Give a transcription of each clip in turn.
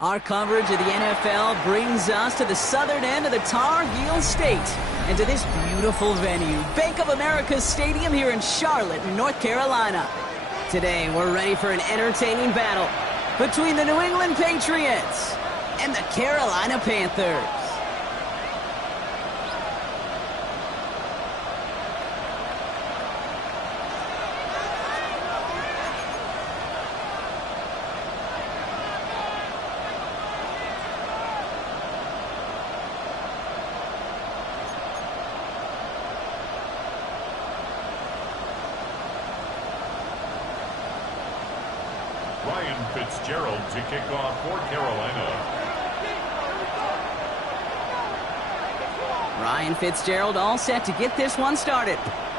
Our coverage of the NFL brings us to the southern end of the Tar Heel State and to this beautiful venue, Bank of America Stadium here in Charlotte, North Carolina. Today, we're ready for an entertaining battle between the New England Patriots and the Carolina Panthers. Ryan Fitzgerald to kick off for Carolina. Ryan Fitzgerald all set to get this one started.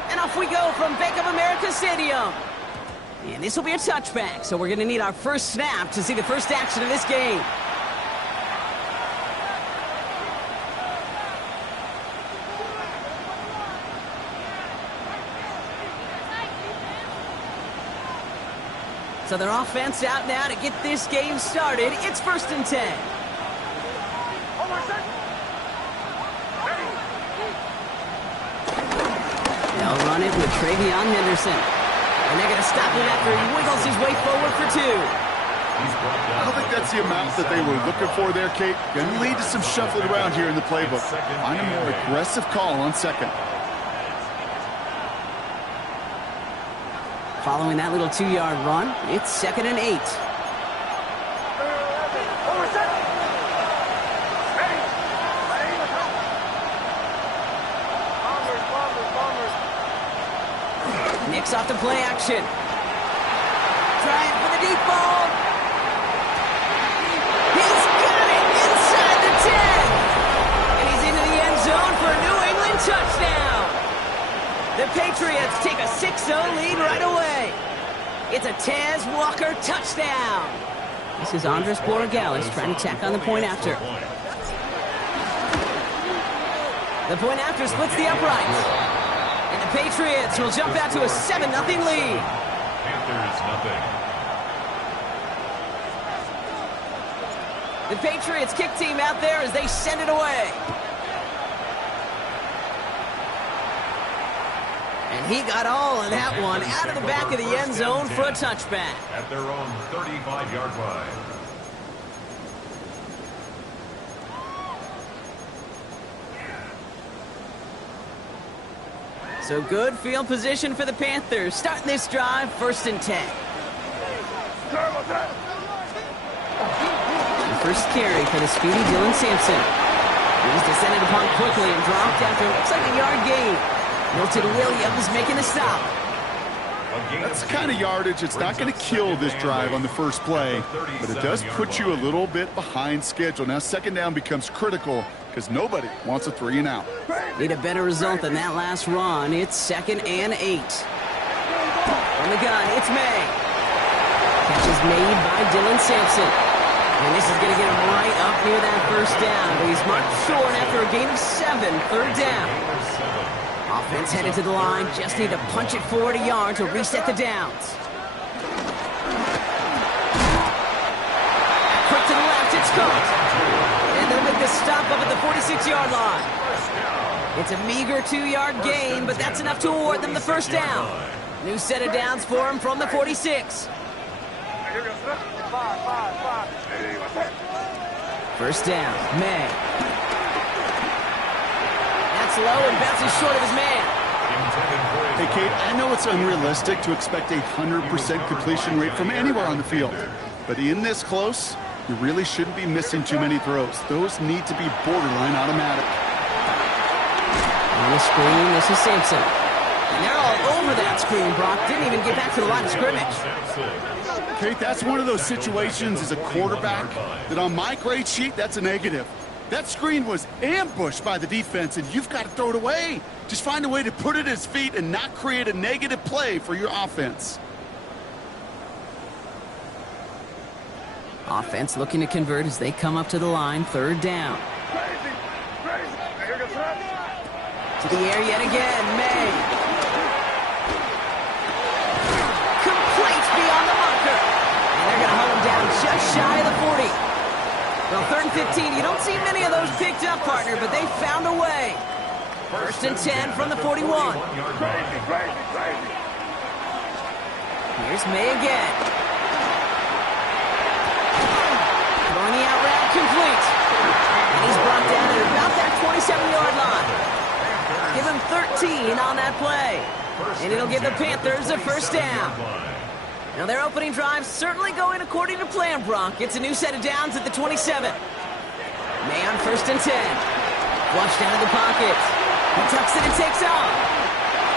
And off we go from Bank of America Stadium. And this will be a touchback, so we're going to need our first snap to see the first action of this game. So their offense out now to get this game started. It's 1st and 10. They'll run it with Travion Henderson. And they're going to stop him after he wiggles his way forward for 2. I don't think that's the amount that they were looking for there, Kate. Going to lead to some shuffling around here in the playbook. Find a more aggressive call on second. Following that little 2-yard run, it's 2nd and 8. Nicks off the play action. Trying for the deep ball. He's got it inside the 10. And he's into the end zone for a New England touchdown. The Patriots take a 6-0 lead right away. It's a Tez Walker touchdown. This is Andres Borregales trying to tack on the point after. The point after splits the uprights. And the Patriots will jump out to a 7-0 lead. Panthers nothing. The Patriots kick team out there as they send it away. And he got all of that one out of the back of the end zone for a touchback. At their own 35-yard line. So good field position for the Panthers. Starting this drive, 1st and 10. The first carry for the speedy Dylan Sampson. He's descended upon quickly and dropped after what looks like a yard gain. Milton Williams making the stop. That's the kind of yardage. It's not going to kill this drive on the first play, but it does put you a little bit behind schedule. Now 2nd down becomes critical because nobody wants a 3 and out. Need a better result than that last run. It's 2nd and 8. From the gun, it's May. Catch is made by Dylan Sampson. And this is going to get him right up near that first down. But he's marked short after a gain of 7, 3rd down. Offense headed to the line. Just need to punch it forward a yard to reset the downs. Quick to the left, it's caught. And they'll make the stop up at the 46-yard line. It's a meager 2-yard gain, but that's enough to award them the first down. New set of downs for him from the 46. First down, May. That's low and bounces short of his man. Hey, Kate, I know it's unrealistic to expect a 100% completion rate from anywhere on the field. But in this close, you really shouldn't be missing too many throws. Those need to be borderline automatic. On the screen, this is Sampson. And they're all over that screen, Brock. Didn't even get back to the line of scrimmage. Kate, that's one of those situations as a quarterback that on my grade sheet, that's a negative. That screen was ambushed by the defense, and you've got to throw it away. Just find a way to put it at his feet and not create a negative play for your offense. Offense looking to convert as they come up to the line, third down. To the air yet again, May. Complete beyond the marker. And they're going to hold him down just shy of the 40. Well, 3rd and 15, you don't see many of those picked up, partner, but they found a way. 1st and 10 from the 41. Here's May again. Throwing the out route complete. And he's brought down at about that 27-yard line. Give him 13 on that play. And it'll give the Panthers a first down. Now their opening drive certainly going according to plan, Brock. It's a new set of downs at the 27. May on 1st and 10. Flushed out of the pocket. He tucks it and takes off.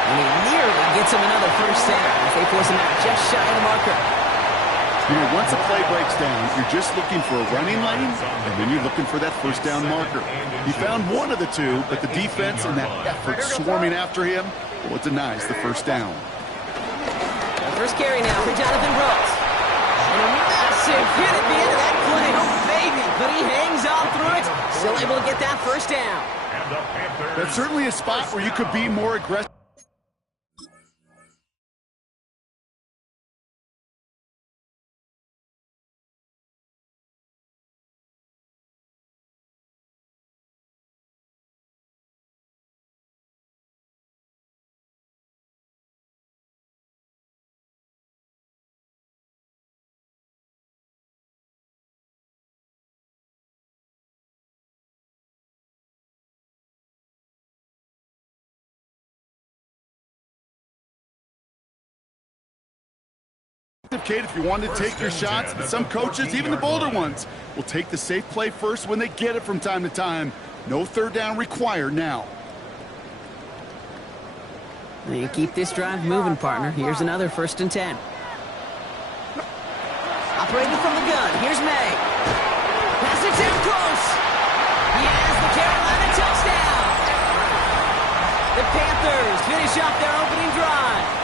And he nearly gets him another first down as they force him out just shy of the marker. You know, once a play breaks down, you're just looking for a running lane, and then you're looking for that first down marker. He found one of the two, but the defense and that effort swarming after him, well, it denies the first down. The first carry now for Jonathan Brooks. And a massive hit at the end of that play. Oh, baby. But he hangs on through it. Still able to get that first down. That's certainly a spot where you could be more aggressive. Kate, if you want to take your shots, but some coaches, even the bolder ones, will take the safe play first when they get it from time to time. No third down required now. You keep this drive moving, partner. Here's another 1st and 10. Operating from the gun. Here's May. Pass it in close. He has the Carolina touchdown. The Panthers finish off their opening drive.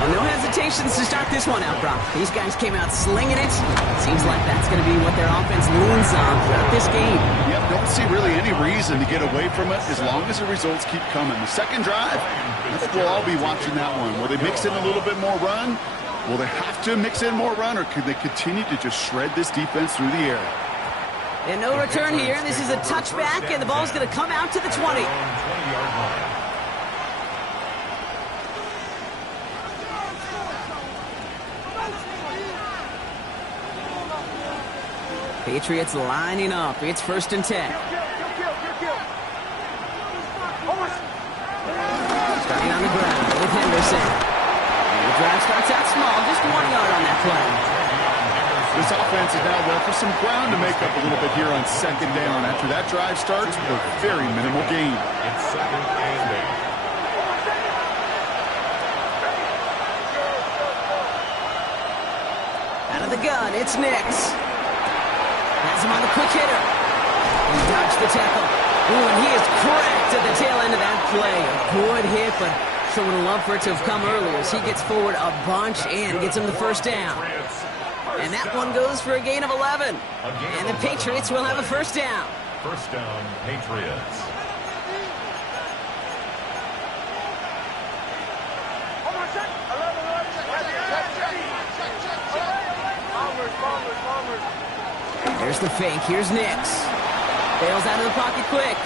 Well, no hesitations to start this one out, Brock. These guys came out slinging it. Seems like that's going to be what their offense leans on throughout this game. Yep, don't see really any reason to get away from it as long as the results keep coming. The second drive, I think we'll all be watching that one. Will they mix in a little bit more run? Will they have to mix in more run, or could they continue to just shred this defense through the air? And no return here. This is a touchback, and the ball's going to come out to the 20. Patriots lining up. It's 1st and 10. Starting on the ground with Henderson. And the drive starts out small, just 1 yard on that play. This offense is now well for some ground to make up a little bit here on 2nd down. After that drive starts with a very minimal gain. It's 2nd and 8. Out of the gun, it's Nix. Has him on the quick hitter. He dodged the tackle. Ooh, and he is cracked at the tail end of that play. A good hit, but sure would have loved for it to have come earlier as he gets forward a bunch and gets him the first down. And that one goes for a gain of 11. And the Patriots will have a first down. First down, Patriots. There's the fake. Here's Nix. Bails out of the pocket quick.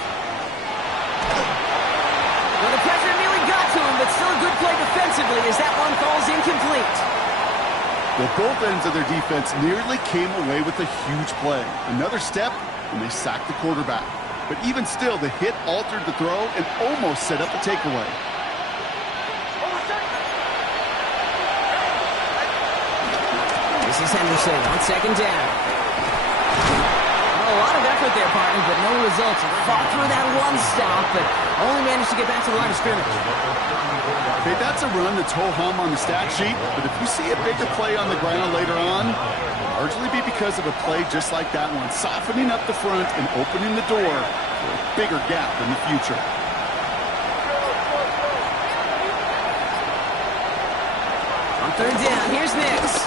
Well, the pressure nearly got to him, but still a good play defensively as that one falls incomplete. Well, both ends of their defense nearly came away with a huge play. Another step, and they sacked the quarterback. But even still, the hit altered the throw and almost set up a takeaway. This is Henderson on 2nd down. A lot of effort there, partner, but no results. Fought through that one stop, but only managed to get back to the line of scrimmage. Okay, that's a run that's ho-hum on the stat sheet, but if you see a bigger play on the ground later on, it'll largely be because of a play just like that one, softening up the front and opening the door for a bigger gap in the future. On 3rd down, here's Nix.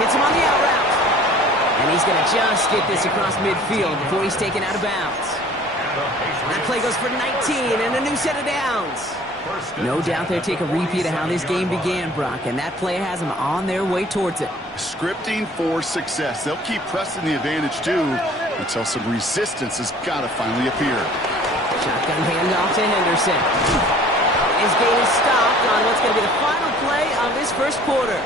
Hits him on the out route. And he's going to just get this across midfield before he's taken out of bounds. That play goes for 19 and a new set of downs. No doubt they'll take a repeat of how this game began, Brock, and that play has them on their way towards it. Scripting for success. They'll keep pressing the advantage, too, until some resistance has got to finally appear. Shotgun handoff to Henderson. His game is stopped on what's going to be the final play of this first quarter.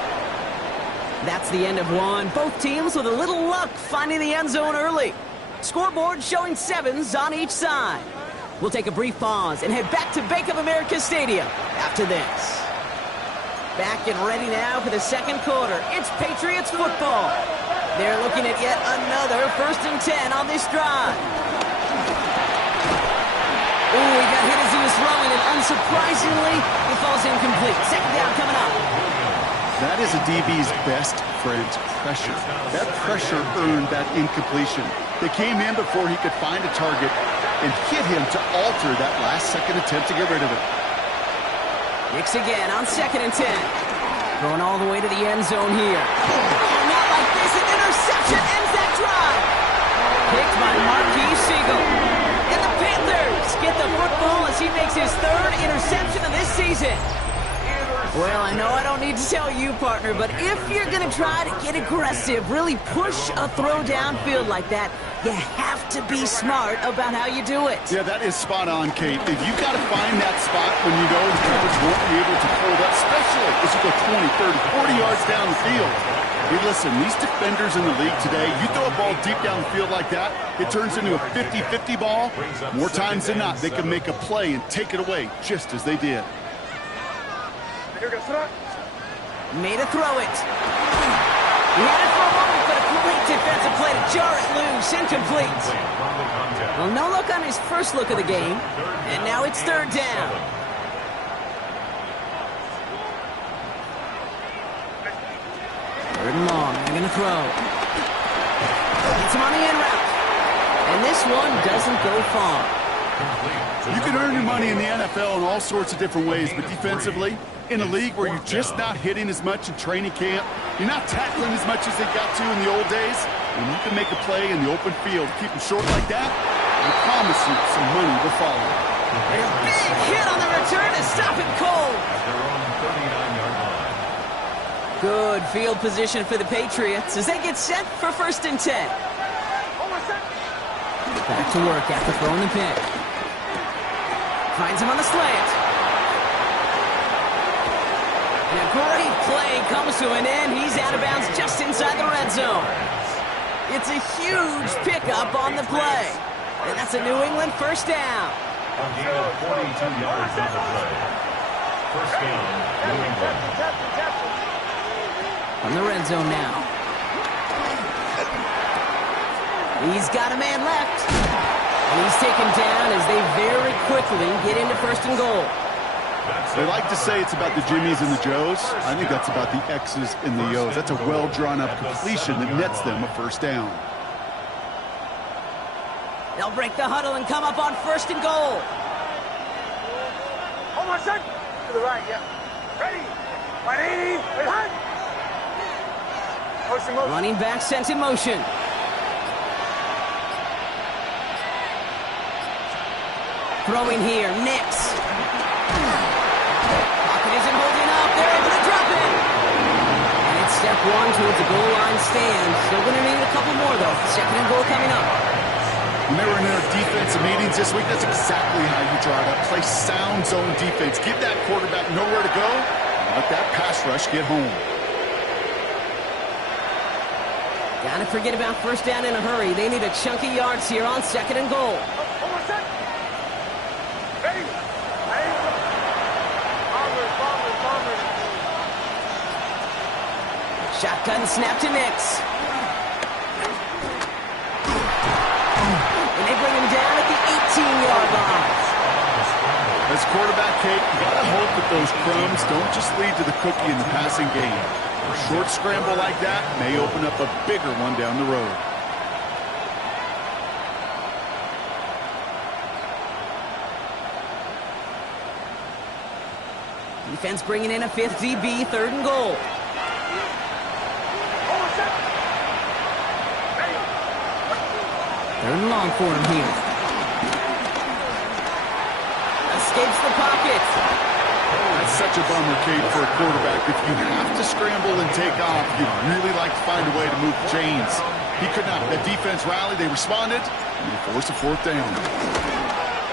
That's the end of one. Both teams with a little luck finding the end zone early. Scoreboard showing 7s on each side. We'll take a brief pause and head back to Bank of America Stadium after this. Back and ready now for the second quarter. It's Patriots football. They're looking at yet another 1st and 10 on this drive. Ooh, he got hit as he was throwing, and unsurprisingly, it falls incomplete. Second down coming up. That is a DB's best friend, pressure. That pressure earned that incompletion. They came in before he could find a target and hit him to alter that last-second attempt to get rid of it. Kicks again on 2nd and 10. Going all the way to the end zone here. Oh, not like this. An interception ends that drive. Picked by Marquise Siegel. And the Panthers get the football as he makes his 3rd interception of this season. Well, I know I don't need to tell you, partner, but if you're going to try to get aggressive, really push a throw downfield like that, you have to be smart about how you do it. Yeah, that is spot on, Kate. If you've got to find that spot when you know the coverage won't be able to hold up, especially as you go 20, 30, 40 yards down the field. Hey, listen, these defenders in the league today, you throw a ball deep down the field like that, it turns into a 50-50 ball. More times than not, they can make a play and take it away, just as they did. Made a throw it. He had it for a moment, but a great defensive play to jar it loose. Incomplete. Well, no look on his first look of the game. And now it's 3rd down. Third and long. They're going to throw. Gets him on the in route. And this one doesn't go far. You can earn your money in the NFL in all sorts of different ways, but defensively, in a league where you're just not hitting as much in training camp, you're not tackling as much as they got to in the old days, when you can make a play in the open field, keep them short like that, I promise you some money will follow. And a big hit on the return to stop it cold. Good field position for the Patriots as they get set for 1st and 10. Back to work after throwing the pick. Finds him on the slant. And a great play comes to an end. He's out of bounds just inside the red zone. It's a huge pickup on the play. And that's a New England 1st down. A gain of 42 yards on the play. 1st down, New England. From the red zone now. He's got a man left. And he's taken down as they very quickly get into 1st and goal. They like to say it's about the Jimmies and the Joes. I think that's about the X's and the O's. That's a well-drawn-up completion that nets them a 1st down. They'll break the huddle and come up on 1st and goal. Hold on, son. To the right, yeah. Ready. 180. Behind. Motion. Running back sent in motion. Throwing here, Nix. Pocket isn't holding up. They're able to drop it. And it's step 1 towards the goal line stand. Still going to need a couple more, though. 2nd and goal coming up. When they were in their defensive meetings this week, that's exactly how you draw it up. Play sound zone defense. Give that quarterback nowhere to go. And let that pass rush get home. Gotta forget about 1st down in a hurry. They need a chunky yards here on 2nd and goal. Hold on, son. Ready. Shotgun snap to Nix. And they bring him down at the 18-yard line. As quarterback, Kate, you got to hope that those crumbs don't just lead to the cookie in the passing game. A short scramble like that may open up a bigger one down the road. Defense bringing in a 5th DB, 3rd and goal. Third and long for him here. Escapes the pocket. That's such a bummer, Kate, for a quarterback. If you have to scramble and take off, you'd really like to find a way to move the chains. He could not. The defense rallied, they responded, and they forced a fourth down.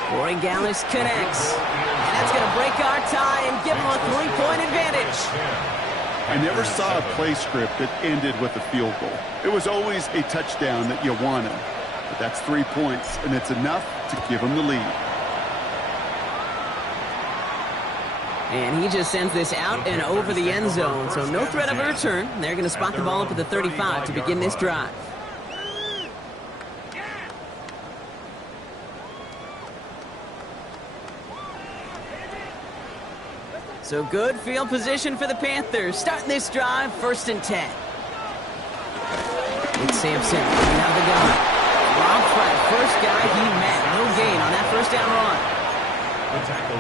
Corey Gallis connects. And that's going to break our tie and give him a 3-point advantage. I never saw a play script that ended with a field goal. It was always a touchdown that you wanted. But that's 3 points, and it's enough to give him the lead. And he just sends this out and over the end zone, so no threat of a return. They're going to spot the ball up at the 35 to begin this drive. So good field position for the Panthers. Starting this drive, 1st and 10. It's Sampson coming out of the gun. Rob Fred, first guy he met. No gain on that first down run.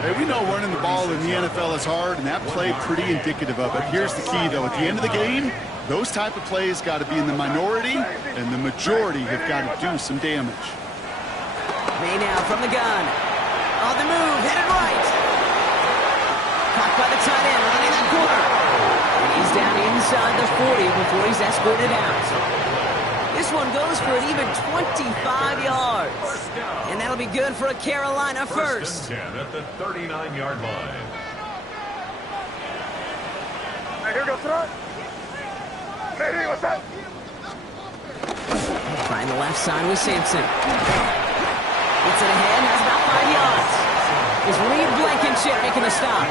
Hey, we know running the ball in the NFL is hard, and that play pretty indicative of it. Here's the key, though. At the end of the game, those type of plays got to be in the minority, and the majority have got to do some damage. May now from the gun. On the move, headed right. Caught by the tight end, running that corner. And he's down inside the 40 before he's escorted out. This one goes for an even 25 yards. And that'll be good for a Carolina first. 10 at the 39-yard line. Hey, here goes front. Hey, what's up? Trying the left side with Sampson. Gets it ahead, has about 5 yards. Is Reed Blankenship making a stop?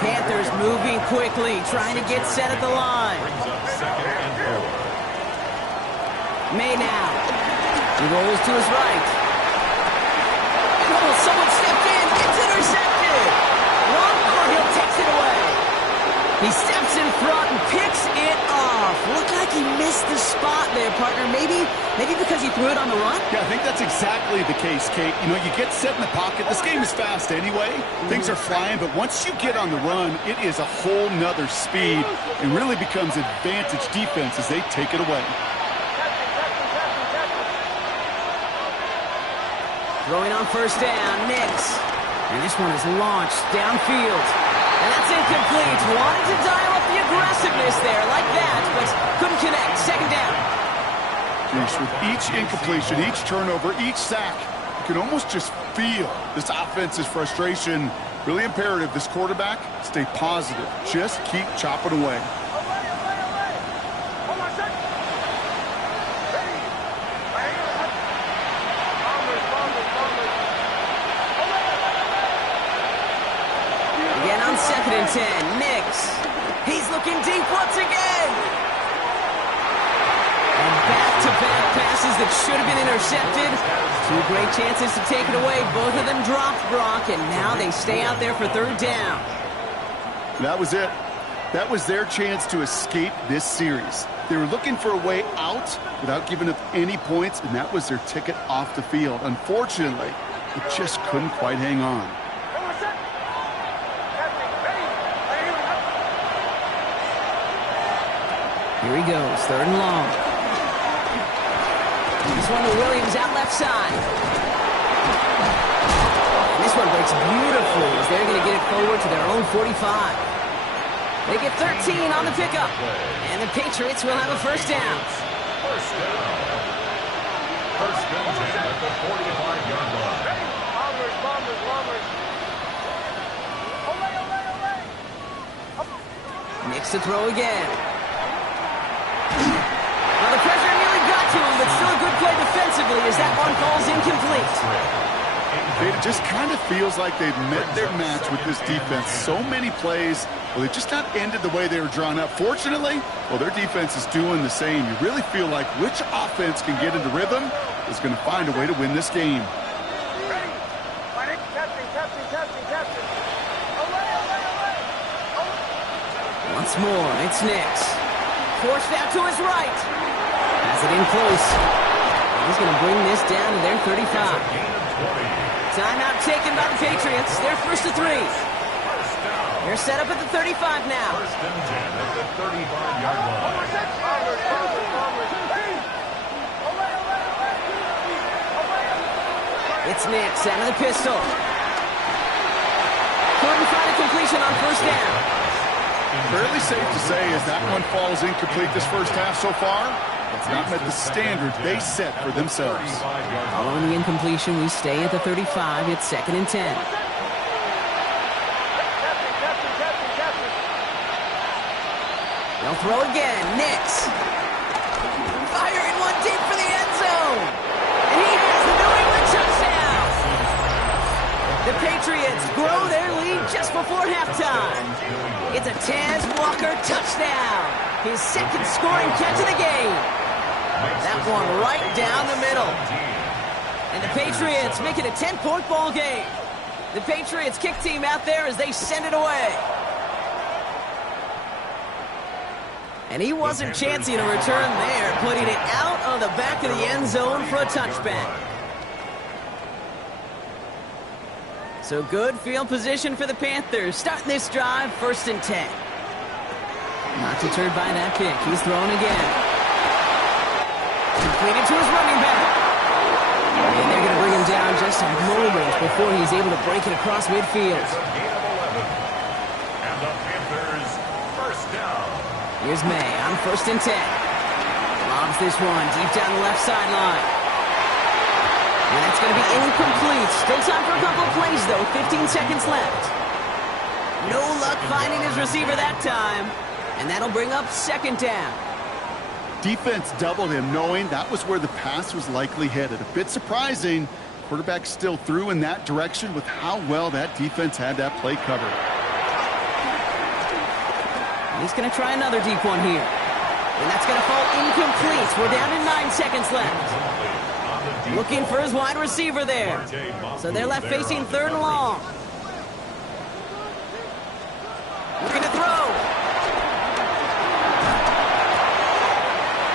Panthers moving quickly, trying to get set at the line. Second and 4. May now. He rolls to his right. Oh, someone stepped in. It's intercepted. Ron Carhill takes it away. He steps in front and picks it off. Looked like he missed the spot there, partner. Maybe because he threw it on the run? Yeah, I think that's exactly the case, Kate. You know, you get set in the pocket. This game is fast anyway. Things are flying, but once you get on the run, it is a whole nother speed. It really becomes advantage defense as they take it away. Throwing on first down, Nix. And this one is launched downfield. And that's incomplete. Wanted to dial up the aggressiveness there like that, but couldn't connect. Second down. With each incompletion, each turnover, each sack, you can almost just feel this offense's frustration. Really imperative, this quarterback, stay positive. Just keep chopping away. Again on 2nd and 10, Nix. He's looking deep once again. And back-to-back passes that should have been intercepted. 2 great chances to take it away. Both of them dropped, Brock, and now they stay out there for 3rd down. That was it. That was their chance to escape this series. They were looking for a way out without giving up any points, and that was their ticket off the field. Unfortunately, it just couldn't quite hang on. Here he goes, 3rd and long. This one to Williams out left side. And this one breaks beautifully as they're going to get it forward to their own 45. They get 13 on the pickup. And the Patriots will have a first down. First down. First and 10 at the 45-yard line. Nix to throw again. Well, the pressure nearly got to him, but still a good play defensively as that one falls incomplete. It just kind of feels like they've met their match with this defense. So many plays, well, they just not ended the way they were drawn up. Fortunately, well, their defense is doing the same. You really feel like which offense can get into rhythm is going to find a way to win this game. Once more, it's Nix. Forced out to his right. Has it in close. He's going to bring this down to their 35. Timeout taken by the Patriots. They're 1st to 3. They're set up at the 35 now. First and 10 at the 35-yard line. It's Nix out of the pistol. Couldn't find a completion on first down. Fairly safe to say as that one falls incomplete this first half so far, it's not met the standards they set for themselves. Following the incompletion, we stay at the 35. It's 2nd and 10. They'll throw again. Nix. Firing one deep for the end zone. And he has the New England touchdown. The Patriots grow their lead just before halftime. It's a Taz Walker touchdown. His 2nd scoring catch of the game. That one right down the middle. And the Patriots make it a 10-point ball game. The Patriots kick team out there as they send it away. And he wasn't chancing a return there, putting it out on the back of the end zone for a touchback. So good field position for the Panthers. Starting this drive, 1st and 10. Not deterred by that pick. He's thrown again. Completed to his running back. And they're going to bring him down just a moment before he's able to break it across midfield. And the Panthers, first down. Here's May on 1st and 10. Lobs this one deep down the left sideline. And that's going to be incomplete. Still time for a couple of plays, though. 15 seconds left. No luck finding his receiver that time. And that'll bring up 2nd down. Defense doubled him, knowing that was where the pass was likely headed. A bit surprising. Quarterback still threw in that direction with how well that defense had that play covered. He's going to try another deep one here. And that's going to fall incomplete. We're down to 9 seconds left. Looking for his wide receiver there. So they're left facing 3rd and long. Looking to throw.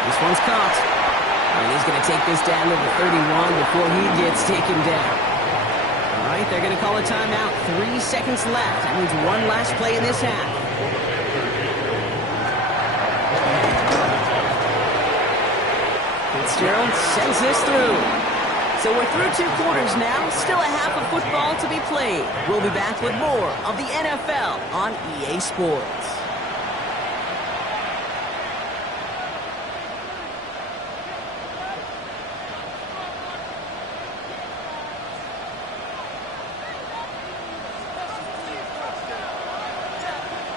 This one's caught. And he's going to take this down to the 31 before he gets taken down. All right, they're going to call a timeout. 3 seconds left. That means one last play in this half. Fitzgerald sends this through. So we're through 2 quarters now. Still a half of football to be played. We'll be back with more of the NFL on EA Sports.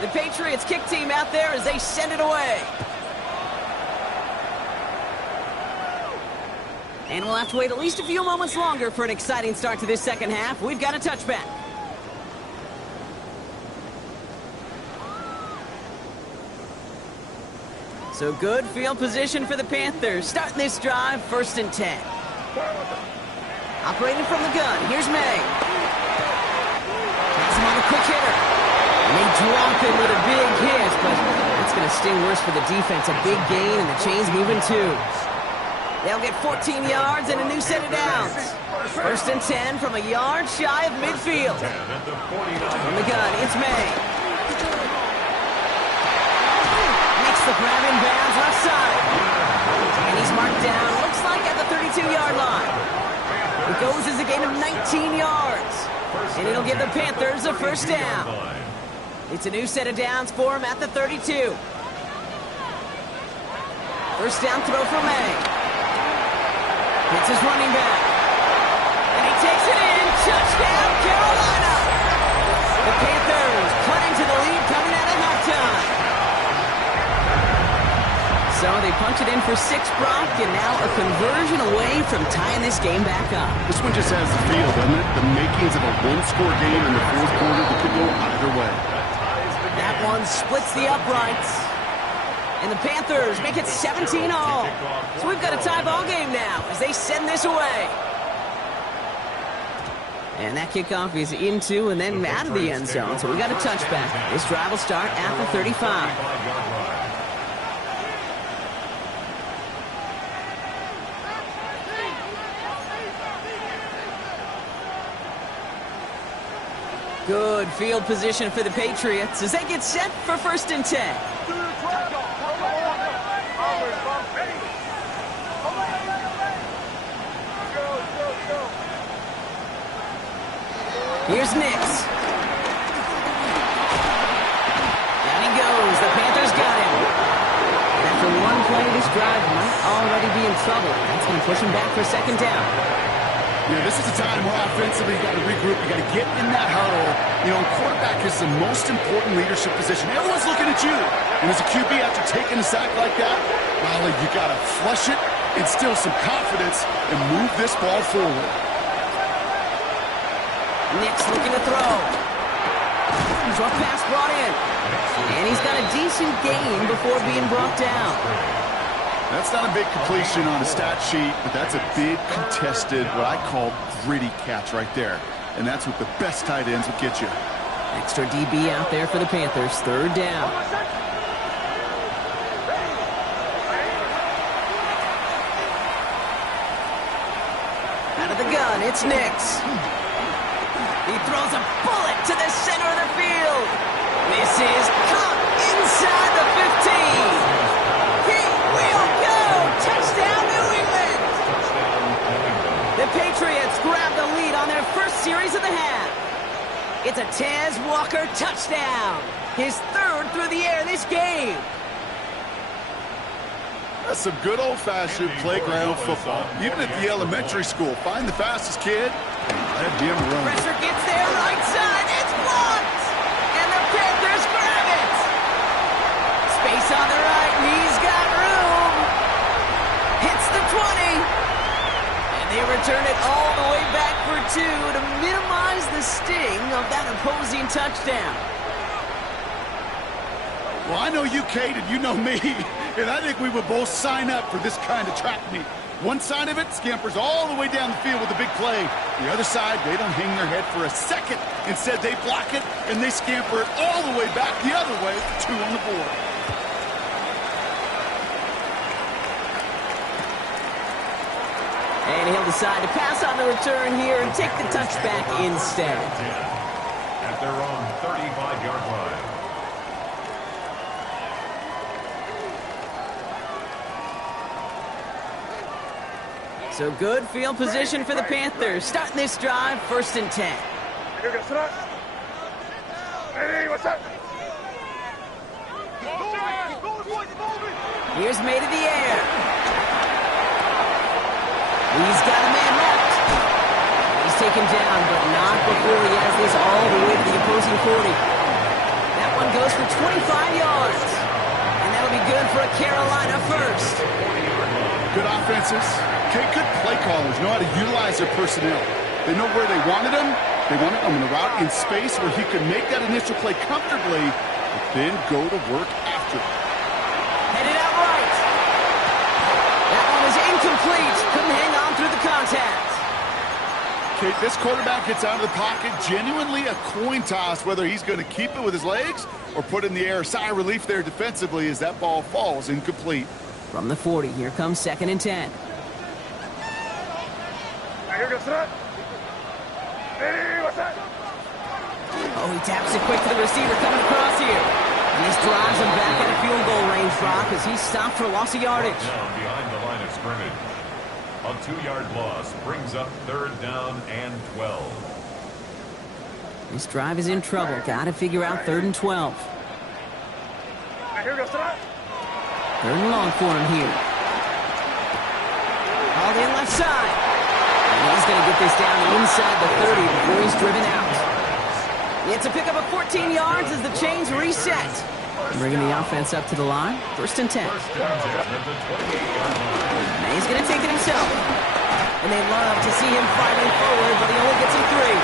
The Patriots kick team out there as they send it away. And we'll have to wait at least a few moments longer for an exciting start to this second half. We've got a touchback. So good field position for the Panthers. Starting this drive, 1st and 10. Operating from the gun, here's May. Has him on a quick hitter. And they drop him with a big hit, but that's going to sting worse for the defense. A big gain, and the chain's moving too. They'll get 14 yards and a new set of downs. 1st and 10 from a yard shy of midfield. From the gun, it's May. Makes the grab in bounds left side. And he's marked down, looks like at the 32-yard line. It goes as a gain of 19 yards. And it'll give the Panthers a 1st down. It's a new set of downs for him at the 32. 1st down throw for May. It's his running back. And he takes it in. Touchdown, Carolina. The Panthers cutting to the lead coming out of halftime. So they punch it in for 6, Brock, and now a conversion away from tying this game back up. This one just has the feel, doesn't it? The makings of a one-score game in the 4th quarter that could go either way. That one splits the uprights. And the Panthers make it 17-all. So we've got a tie ball game now as they send this away. And that kickoff is into and then out of the end zone. So we got a touchback. This drive will start at the 35. Good field position for the Patriots as they get set for 1st and 10. Here's Nix. Down he goes. The Panthers got him. After one play, this drive might already be in trouble. That's going to push him back for second down. Yeah, this is a time where offensively you got to regroup. You got to get in that huddle. You know, quarterback is the most important leadership position. Everyone's looking at you. And as a QB, after taking a sack like that, well, you got to flush it, instill some confidence, and move this ball forward. Nix looking to throw. Short pass brought in. And he's got a decent gain before being brought down. That's not a big completion on a stat sheet, but that's a big contested, what I call gritty catch right there. And that's what the best tight ends will get you. Extra DB out there for the Panthers. Third down. Out of the gun, it's Nix. He throws a bullet to the center of the field. This is caught inside the 15. He will go. Touchdown, New England. The Patriots grab the lead on their first series of the half. It's a Tez Walker touchdown. His third through the air this game. That's some good old-fashioned playground football. Even at the elementary school, find the fastest kid and let him run. Pressure gets there, right side. It's blocked. And the Panthers grab it. Space on the right, and he's got room. Hits the 20. And they return it all the way back for two to minimize the sting of that opposing touchdown. Well, I know you, Kate, and you know me, and I think we would both sign up for this kind of track meet. One side of it scampers all the way down the field with a big play. The other side, they don't hang their head for a second. Instead, they block it, and they scamper it all the way back the other way for two on the board. And he'll decide to pass on the return here and take the touchback instead. At their own 35-yard line. So good field position for the Panthers. Starting this drive, 1st and 10. Here's May to the air. He's got a man left. He's taken down, but not before he has this all the way to the opposing 40. That one goes for 25 yards. And that'll be good for a Carolina first. Good offenses. Okay, good play callers know how to utilize their personnel. They know where they wanted him. They wanted him in a route in space where he could make that initial play comfortably, but then go to work after. Headed out right. That one is incomplete. Couldn't hang on through the contact. Okay, this quarterback gets out of the pocket. Genuinely a coin toss whether he's going to keep it with his legs or put it in the air. Sigh of relief there defensively as that ball falls incomplete. From the 40, here comes 2nd and 10. Oh, he taps it quick to the receiver coming across here. And this drives him back at a field goal range, Brock, as he's stopped for loss of yardage. Down behind the line of scrimmage. A 2-yard loss brings up 3rd down and 12. This drive is in trouble. Got to figure out 3rd and 12. 3rd and long for him here. Hauled in left side. And he's going to get this down inside the 30 before he's driven out. It's a pickup of 14 yards as the chains reset. Bringing the offense up to the line. 1st and 10. May's going to take it himself. And they love to see him fighting forward, but he only gets him 3.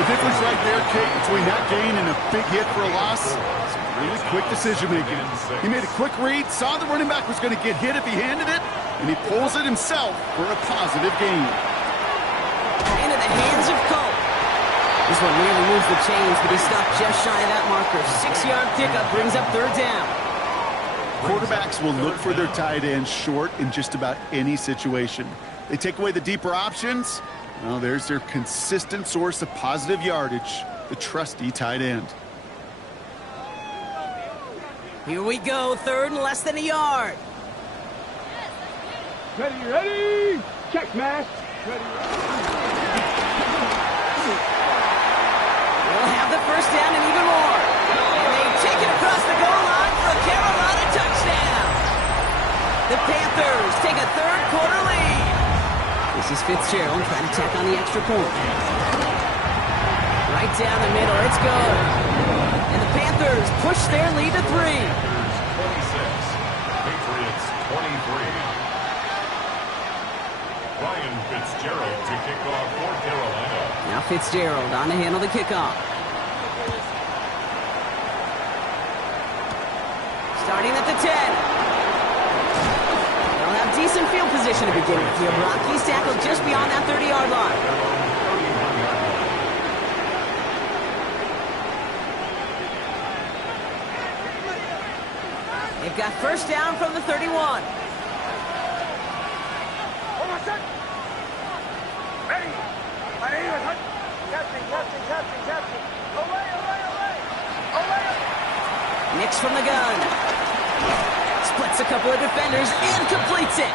The difference right there, Kate, between that gain and a big hit for a loss is really quick decision-making. He made a quick read, saw the running back was going to get hit if he handed it, and he pulls it himself for a positive gain. Into the hands of Cole. This one really moves the chains, but he stopped just shy of that marker. 6-yard pickup brings up 3rd down. Quarterbacks will look for their tight end short in just about any situation. They take away the deeper options. Well, there's their consistent source of positive yardage, the trusty tight end. Here we go, 3rd and less than a yard. Ready. Check, smash. Ready. They'll have the first down and even more. And they take it across the goal line for a Carolina touchdown. The Panthers take a third-quarter lead. This is Fitzgerald trying to tack on the extra point. Right down the middle, it's good. And the Panthers push their lead to 3. 26, Patriots 23. Ryan Fitzgerald to kick off for Carolina. Now Fitzgerald on to handle the kickoff. Starting at the 10. They'll have decent field position to begin with. Here, Brock, he's tackled just beyond that 30-yard line. They've got first down from the 31. Nix from the gun. Splits a couple of defenders and completes it.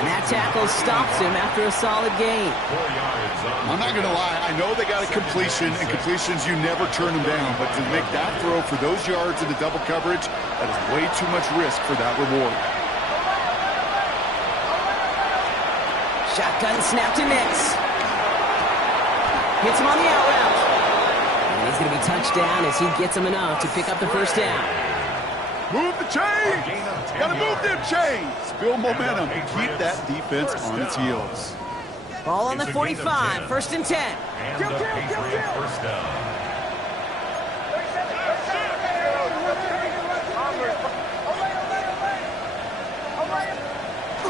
And that tackle stops him after a solid gain. I'm not going to lie. I know they got a completion, and completions, you never turn them down. But to make that throw for those yards into double coverage, that is way too much risk for that reward. Shotgun snap to Nix. Hits him on the out route. And he's going to be touched down as he gets him enough to pick up the first down. Move the chains! Got to move them chains! Build momentum and keep that defense on its heels. Ball on the 45, first and 10. And the Patriots first down.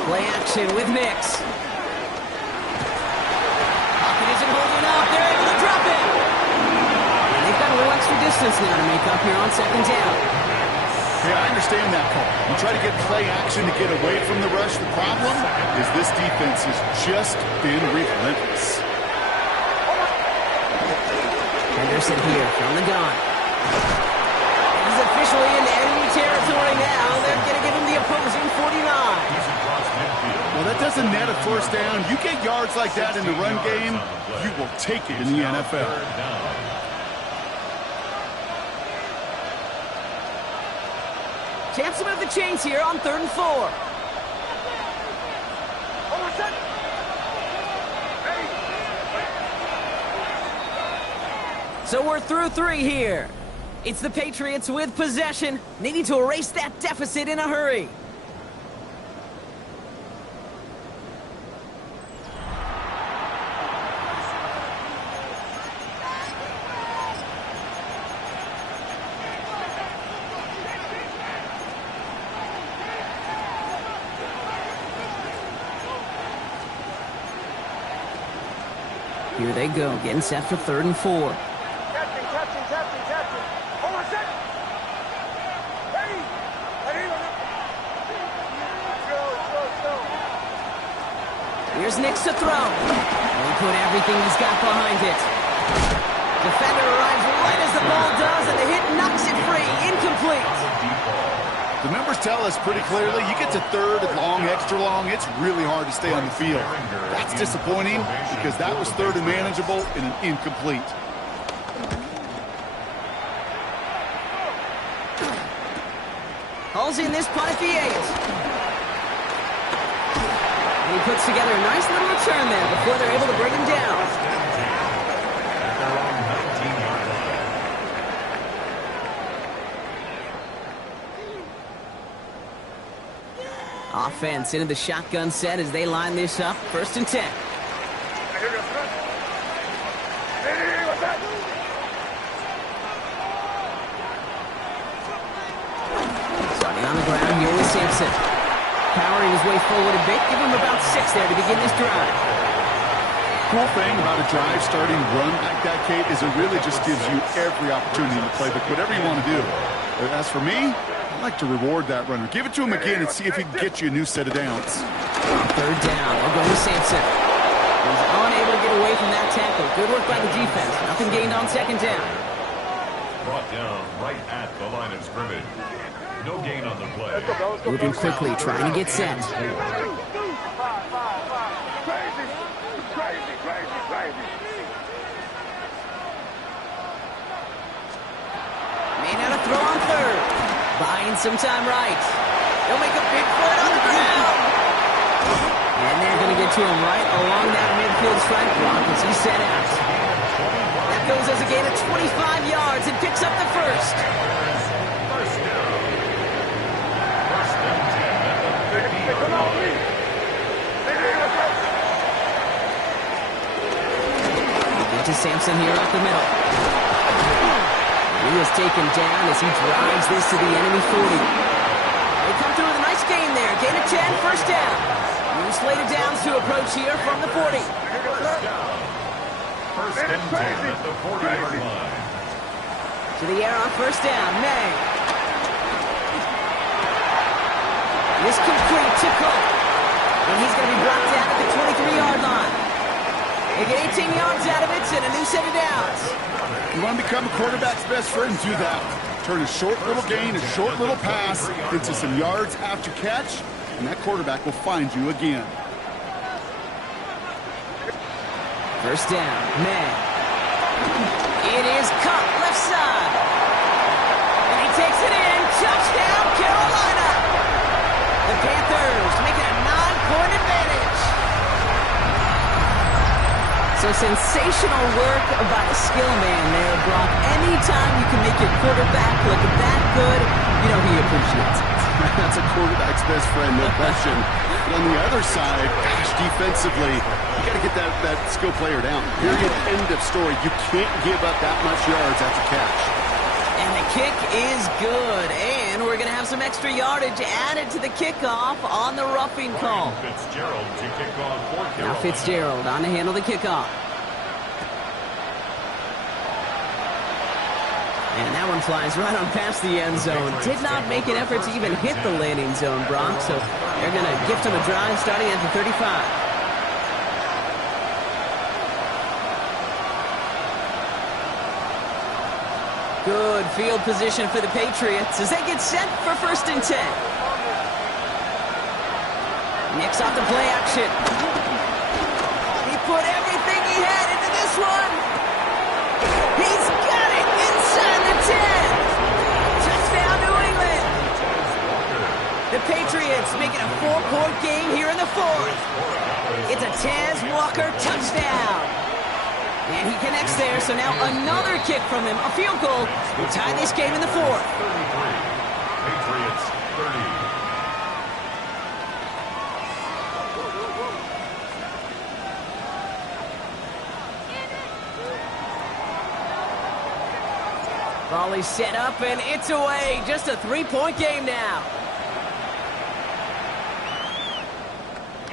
Play action with Nix. Pocket isn't holding up. They're able to drop it. And they've got a little extra distance now to make up here on second down. Yeah, I understand that call. You try to get play action to get away from the rush. The problem is this defense has just been relentless. Henderson here from the gun. He's officially in enemy territory now. They're going to give him the opposing 49. Well, that doesn't net a first down. You get yards like that in the run game, you will take it in the NFL. Chance to move the chains here on 3rd and 4. So we're through 3 here. It's the Patriots with possession, needing to erase that deficit in a hurry. Here they go, getting set for 3rd and 4. Captain. Hold on, set. Ready. Go. Here's Nix to throw. And he put everything he's got behind it. Defender arrives right as the ball does, and the hit knocks it free. Incomplete. The numbers tell us pretty clearly, you get to 3rd and long, extra long, it's really hard to stay on the field. That's disappointing because that was 3rd and manageable and an incomplete. Hauls in this punt at the 8. And he puts together a nice little return there before they're able to bring him down. Offense into the shotgun set as they line this up. 1st and 10. Starting on the ground here with Sampson. Powering his way forward a bit. Give him about 6 there to begin this drive. Cool thing about a drive starting run like that, Kate, is it really just gives you every opportunity to play whatever you want to do. As for me, I like to reward that runner. Give it to him again and see if he can get you a new set of downs. 3rd down. They'll go with Sampson. He's unable to get away from that tackle. Good work by the defense. Nothing gained on 2nd down. Brought down right at the line of scrimmage. No gain on the play. Moving quickly, trying to get set. Crazy. Buying some time right. They'll make a big play on the ground. And they're going to get to him right along that midfield strike block as he set out. That goes as a gain of 25 yards and picks up the first. Get to Sampson here up the middle. He is taken down as he drives this to the enemy 40. They come through with a nice gain there. Gain of 10, first down. New slate of downs to approach here from the 40. First and 10 at the 40-yard line. To the air on first down. May. This complete to Cook. And he's going to be brought down at the 23-yard line. They get 18 yards out of it and a new set of downs. You want to become a quarterback's best friend, do that. Turn a short little gain, a short little pass into some yards after catch, and that quarterback will find you again. First down, May. It is Cup, left side. And he takes it in. Touchdown, Carolina. The Panthers making a 9-point advantage. So sensational work by the skill man there, Brock. Anytime you can make your quarterback look that good, you know he appreciates it. That's a quarterback's best friend, no question. But on the other side, gosh, defensively, you got to get that skill player down. Period, end of story. You can't give up that much yards after catch. And the kick is good. And we're going to have some extra yardage added to the kickoff on the roughing call. Fitzgerald to kick off for Carolina. Now Fitzgerald on to handle the kickoff. And that one flies right on past the end zone. Did not make an effort to even hit the landing zone, Brock. So they're going to gift him a drive starting at the 35. Good field position for the Patriots as they get set for first and 10. Nix off the play action. He put everything he had into this one. He's got it inside the 10. Touchdown, New England. The Patriots making a 4-point game here in the fourth. It's a Tez Walker touchdown. And he connects there, so now another kick from him, a field goal, will tie this game in the fourth. 33. Patriots 30. Volley set up, and it's away. Just a 3-point game now.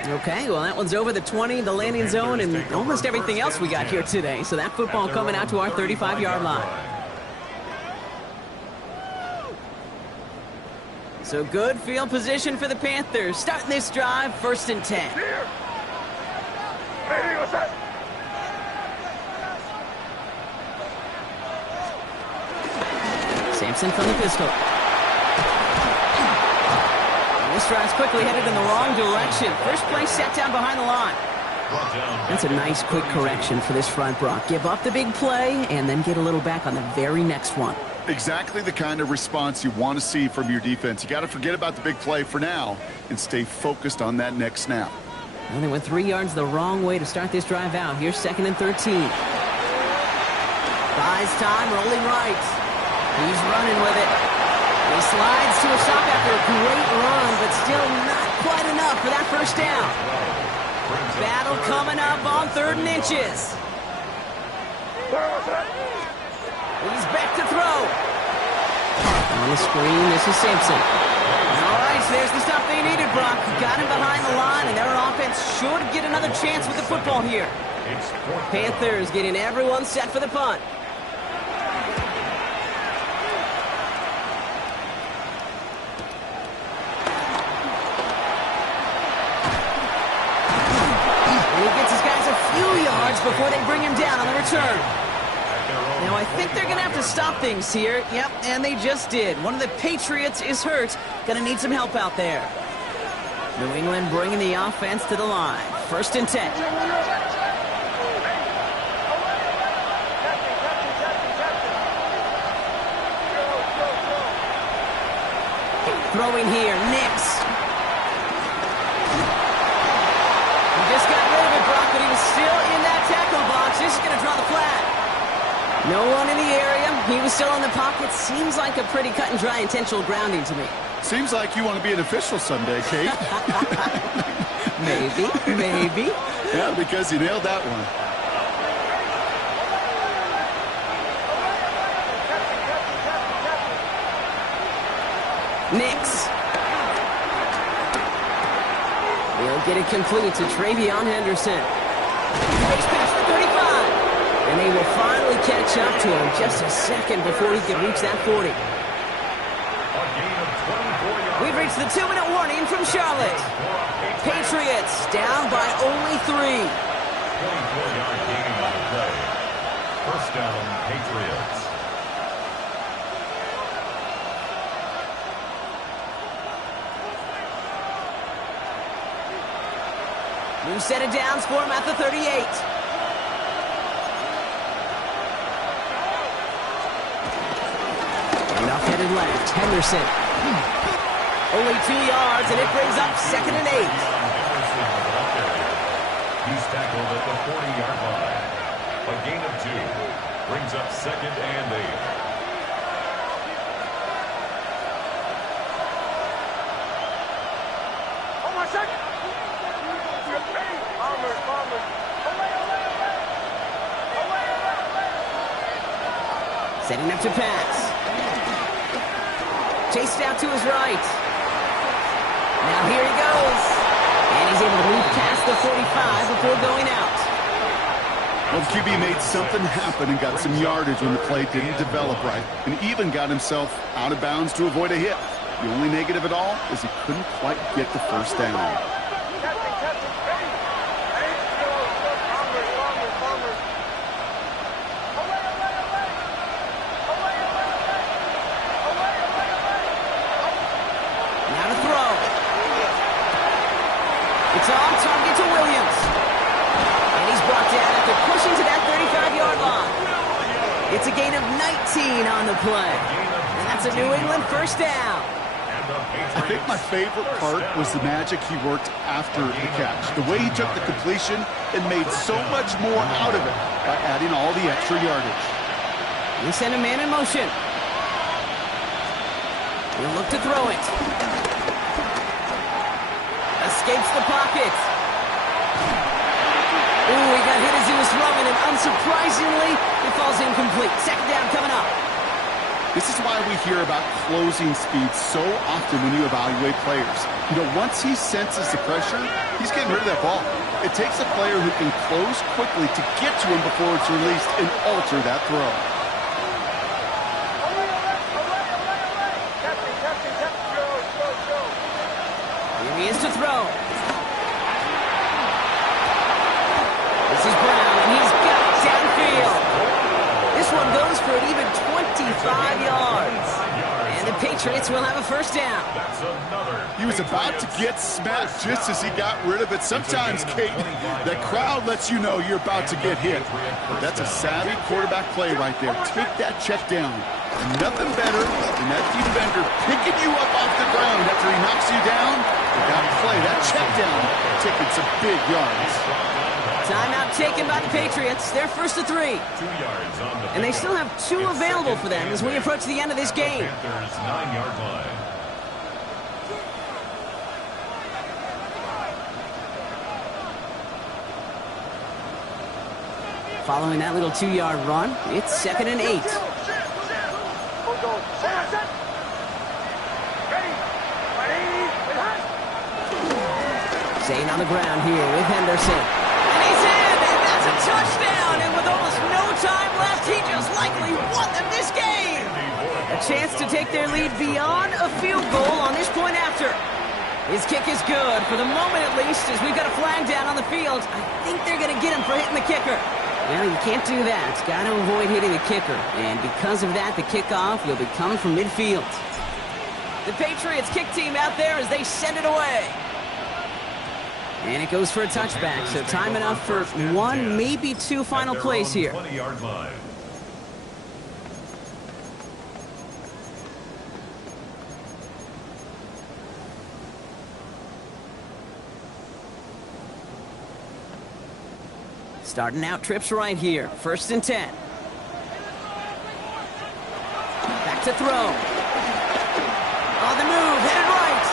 Okay, well, that one's over the 20, the landing zone, and almost everything else we got here today. So that football coming out to our 35-yard line. So good field position for the Panthers. Starting this drive, first and 10. Sampson from the pistol. This drive's quickly headed in the wrong direction. First play set down behind the line. That's a nice quick correction for this front, Brock. Give up the big play and then get a little back on the very next one. Exactly the kind of response you want to see from your defense. You got to forget about the big play for now and stay focused on that next snap. Well, they went 3 yards the wrong way to start this drive out. Here's second and 13. Buys time, rolling right. He's running with it. He slides to a stop after a great run, but still not quite enough for that first down. Battle coming up on 3rd and inches. He's back to throw. On the screen, this is Sampson. All right, so there's the stuff they needed, Brock. Got him behind the line, and their offense should get another chance with the football here. Panthers getting everyone set for the punt. Before they bring him down on the return. Now, I think they're going to have to stop things here. Yep, and they just did. One of the Patriots is hurt. Going to need some help out there. New England bringing the offense to the line. First and 10. Throwing here, Nix. He just got rid of it, Brock, but he was still in that tackle box. This is going to draw the flag. No one in the area. He was still in the pocket. Seems like a pretty cut and dry intentional grounding to me. Seems like you want to be an official someday, Kate. Maybe. Yeah, because you nailed that one. Nix. He'll get it complete to Travion Henderson. Race past the 35. And they will finally catch up to him just a second before he can reach that 40. We've reached the 2-minute warning from Charlotte. Patriots down by only 3. 24-yard gain on the play. First down, Patriots. New set of downs for him at the 38. And off-headed left, Henderson. Only 2 yards, and it brings up 2nd and 8. He's tackled at the 40-yard line. A gain of 2 brings up 2nd and 8. Hold on a second. Farmers. Setting up to pass. Chased out to his right. Now here he goes. And he's able to move past the 45 before going out. Well, the QB made something happen and got some yardage when the play didn't develop right, and even got himself out of bounds to avoid a hit. The only negative at all is he couldn't quite get the first down. Now to throw. It's on target to Williams. And he's brought down after pushing to that 35-yard line. It's a gain of 19 on the play. And that's a New England first down. I think my favorite part was the magic he worked after the catch. The way he took the completion and made so much more out of it by adding all the extra yardage. He sent a man in motion. He'll look to throw it. Escapes the pocket. Ooh, he got hit as he was throwing, and unsurprisingly, it falls incomplete. Second down coming up. This is why we hear about closing speed so often when you evaluate players. You know, once he senses the pressure, he's getting rid of that ball. It takes a player who can close quickly to get to him before it's released and alter that throw. Here he is to throw. This is Brown, and he's got it downfield. This one goes for an even 25 yards. And the Patriots will have a first down. He was about to get smacked just as he got rid of it. Sometimes, Kate, that crowd lets you know you're about to get hit. But that's a savvy quarterback play right there. Take that check down. Nothing better than that defender picking you up off the ground after he knocks you down. That play, that check down, taking some big yards. Timeout taken by the Patriots. They're first to 3. 2 yards on the And they still have 2 available for them as we approach the end of this game. Panthers 9-yard line. Following that little 2-yard run, it's 2nd and 8. Staying on the ground here with Henderson. And he's in! And that's a touchdown! And with almost no time left, he just likely won them this game! A chance to take their lead beyond a field goal on this point after. His kick is good, for the moment at least, as we've got a flag down on the field. I think they're going to get him for hitting the kicker. Well, you can't do that. Got to avoid hitting the kicker. And because of that, the kickoff will be coming from midfield. The Patriots kick team out there as they send it away. And it goes for a touchback, so time enough for 1, maybe 2 final plays here. 20-yard line. Starting out trips right here. 1st and 10. Back to throw. On the move, headed right.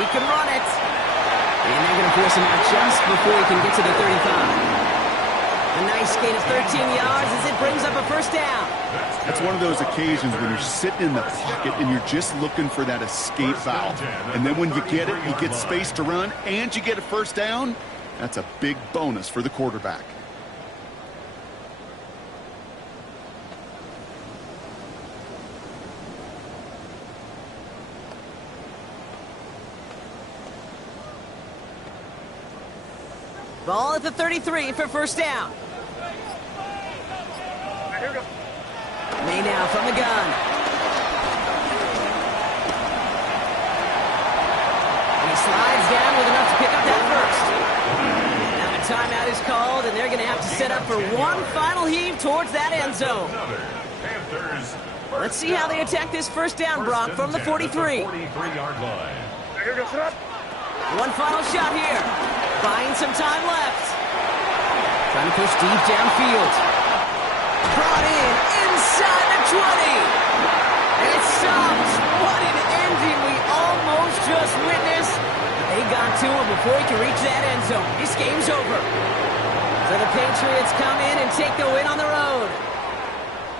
He can run it. And they're going to force him out just before he can get to the 35. A nice gain of 13 yards as it brings up a 1st down. That's one of those occasions when you're sitting in the pocket and you're just looking for that escape valve. And then when you get it, you get space to run, and you get a 1st down. That's a big bonus for the quarterback. Ball at the 33 for 1st down. Here we go. May now from the gun. And he slides down with enough to pick up that 1st. Now a timeout is called, and they're going to have to set up for one final heave towards that end zone. Let's see how they attack this 1st down, Brock, from the 43. 43-yard line. Here we go. Set up. One final shot here. Buying some time left. Trying to push deep downfield. Brought in inside the 20. And it stops. What an ending we almost just witnessed. They got to him before he could reach that end zone. This game's over. So the Patriots come in and take the win on the road.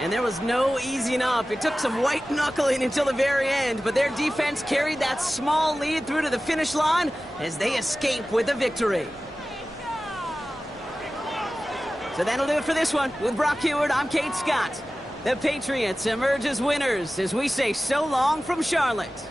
And there was no easing up. It took some white knuckling until the very end, but their defense carried that small lead through to the finish line as they escape with a victory. So that'll do it for this one. With Brock Huard, I'm Kate Scott. The Patriots emerge as winners as we say so long from Charlotte.